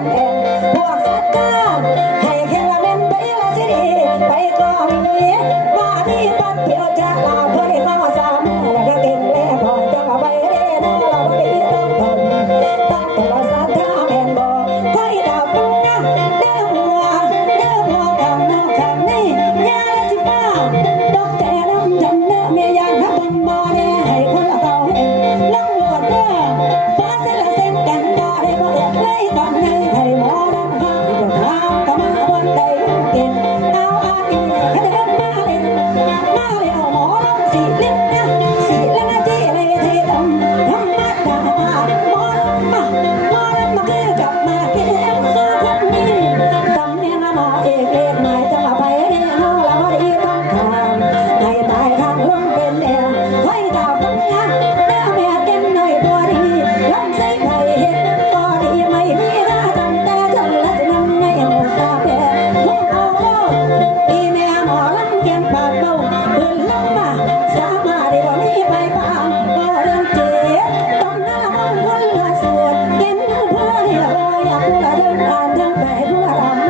Oh, ก้มปากเบาเดินลงมาสามาได้บอกให้ไปบ้างก็ริ่เจ็บต้องน่าคนละส่วนเห็นผู้เพื่อนเราอยากผู้ละเดินผ่านงไปผู้ละ